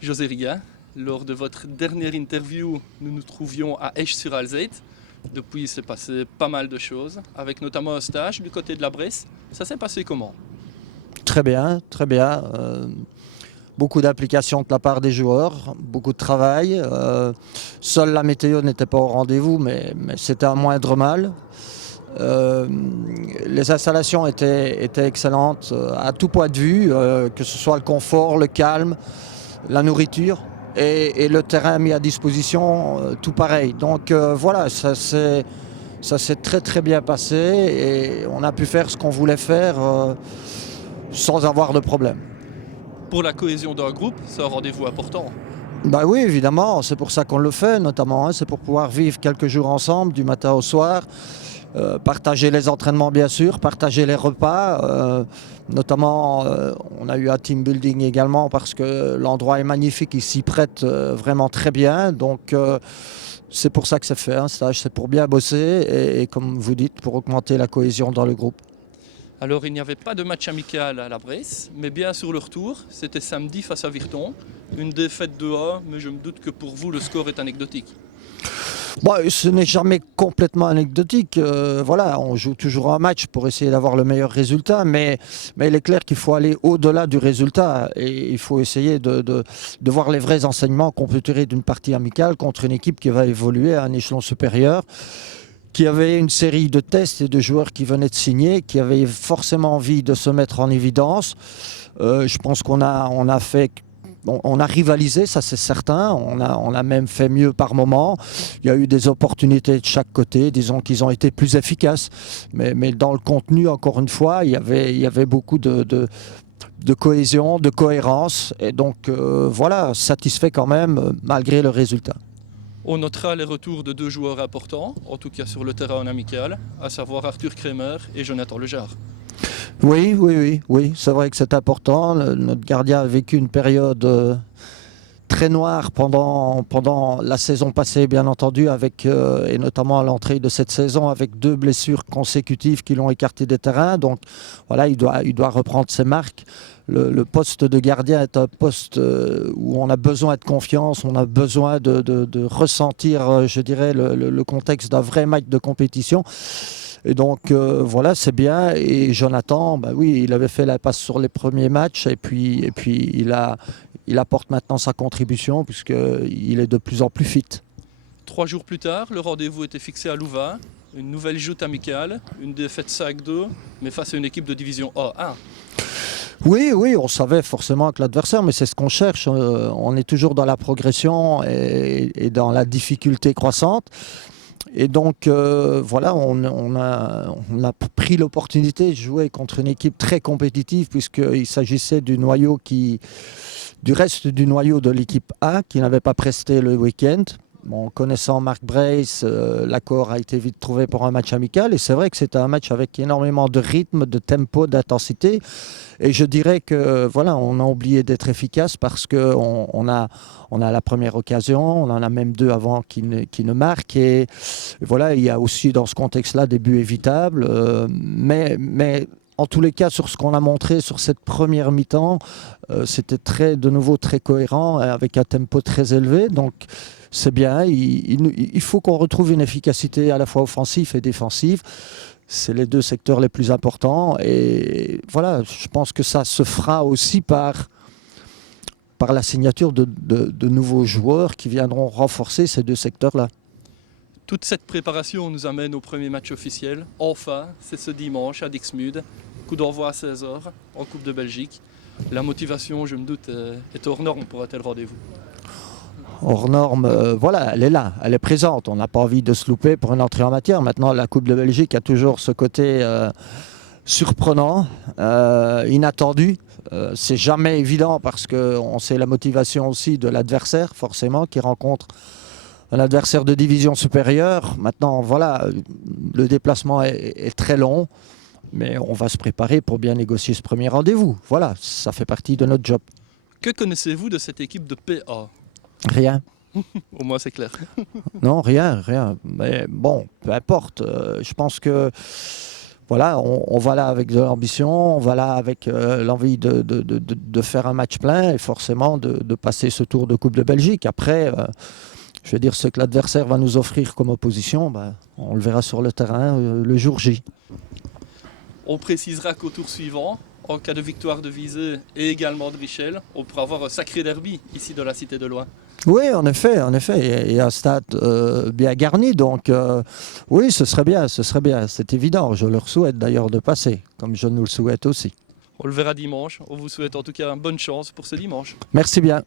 José Riga, lors de votre dernière interview, nous nous trouvions à Esch-sur-Alzette. Depuis, il s'est passé pas mal de choses, avec notamment un stage du côté de la Bresse. Ça s'est passé comment? Très bien, très bien. Beaucoup d'applications de la part des joueurs, beaucoup de travail. Seule la météo n'était pas au rendez-vous, mais c'était un moindre mal. Les installations étaient excellentes à tout point de vue, que ce soit le confort, le calme, la nourriture et le terrain mis à disposition, tout pareil. Donc voilà, ça s'est très très bien passé et on a pu faire ce qu'on voulait faire sans avoir de problème. Pour la cohésion d'un groupe, c'est un rendez-vous important. Bah oui, évidemment, c'est pour ça qu'on le fait notamment, hein, c'est pour pouvoir vivre quelques jours ensemble, du matin au soir, partager les entraînements bien sûr, partager les repas, notamment on a eu un team building également parce que l'endroit est magnifique, il s'y prête vraiment très bien, donc c'est pour ça que c'est fait, un stage, c'est pour bien bosser et comme vous dites, pour augmenter la cohésion dans le groupe. Alors, il n'y avait pas de match amical à la Bresse, mais bien sur le retour, c'était samedi face à Virton. Une défaite 2-1, mais je me doute que pour vous, le score est anecdotique. Bon, ce n'est jamais complètement anecdotique. Voilà, on joue toujours un match pour essayer d'avoir le meilleur résultat, mais il est clair qu'il faut aller au-delà du résultat et il faut essayer de voir les vrais enseignements qu'on peut tirer d'une partie amicale contre une équipe qui va évoluer à un échelon supérieur, qui avait une série de tests et de joueurs qui venaient de signer, qui avaient forcément envie de se mettre en évidence. Je pense qu'on a fait... On a rivalisé, ça c'est certain, on a même fait mieux par moment. Il y a eu des opportunités de chaque côté, disons qu'ils ont été plus efficaces. Mais dans le contenu, encore une fois, il y avait beaucoup de cohésion, de cohérence. Et donc voilà, satisfait quand même malgré le résultat. On notera les retours de deux joueurs importants, en tout cas sur le terrain en amical, à savoir Arthur Kremer et Jonathan Lejar. Oui, c'est vrai que c'est important. Notre gardien a vécu une période très noire pendant la saison passée, bien entendu, et notamment à l'entrée de cette saison, avec 2 blessures consécutives qui l'ont écarté des terrains. Donc voilà, il doit reprendre ses marques. Le poste de gardien est un poste où on a besoin de confiance, on a besoin de ressentir, je dirais, le contexte d'un vrai match de compétition. Et donc voilà, c'est bien. Et Jonathan, bah oui, il avait fait la passe sur les premiers matchs et puis il apporte maintenant sa contribution puisqu'il est de plus en plus fit. 3 jours plus tard, le rendez-vous était fixé à Louvain. Une nouvelle joute amicale, une défaite 5-2, mais face à une équipe de division A1. Oui, on savait forcément que l'adversaire, mais c'est ce qu'on cherche. On est toujours dans la progression et dans la difficulté croissante. Et donc voilà, on a pris l'opportunité de jouer contre une équipe très compétitive puisqu'il s'agissait du reste du noyau de l'équipe A qui n'avait pas presté le week-end. Bon, connaissant Marc Brace, l'accord a été vite trouvé pour un match amical et c'est vrai que c'était un match avec énormément de rythme, de tempo, d'intensité. Et je dirais que voilà, on a oublié d'être efficace parce qu'on a la première occasion, on en a même 2 avant qui ne marquent. Et voilà, il y a aussi dans ce contexte-là des buts évitables. Mais en tous les cas, sur ce qu'on a montré sur cette première mi-temps, c'était de nouveau très cohérent avec un tempo très élevé. Donc c'est bien, il faut qu'on retrouve une efficacité à la fois offensive et défensive. C'est les 2 secteurs les plus importants et voilà, je pense que ça se fera aussi par la signature de nouveaux joueurs qui viendront renforcer ces 2 secteurs-là. Toute cette préparation nous amène au premier match officiel. Enfin, c'est ce dimanche à Dixmude. Coup d'envoi à 16h en Coupe de Belgique. La motivation, je me doute, est hors norme pour un tel rendez-vous. Hors norme, voilà, elle est là, elle est présente. On n'a pas envie de se louper pour une entrée en matière. Maintenant, la Coupe de Belgique a toujours ce côté surprenant, inattendu. C'est jamais évident parce qu'on sait la motivation aussi de l'adversaire, forcément, qui rencontre un adversaire de division supérieure. Maintenant, voilà, le déplacement est très long, mais on va se préparer pour bien négocier ce premier rendez-vous. Voilà, ça fait partie de notre job. Que connaissez-vous de cette équipe de PA? Rien. Au moins, c'est clair. Non, rien. Mais bon, peu importe. Je pense que voilà, on va là avec de l'ambition, on va là avec l'envie de faire un match plein et forcément de passer ce tour de Coupe de Belgique. Après, je veux dire, ce que l'adversaire va nous offrir comme opposition, on le verra sur le terrain le jour J. On précisera qu'au tour suivant, en cas de victoire de Viseu et également de Richel, on pourra avoir un sacré derby ici dans la Cité de Loin. Oui, en effet, il y a un stade bien garni, donc oui, ce serait bien, c'est évident. Je leur souhaite d'ailleurs de passer, comme je nous le souhaite aussi. On le verra dimanche. On vous souhaite en tout cas bonne chance pour ce dimanche. Merci bien.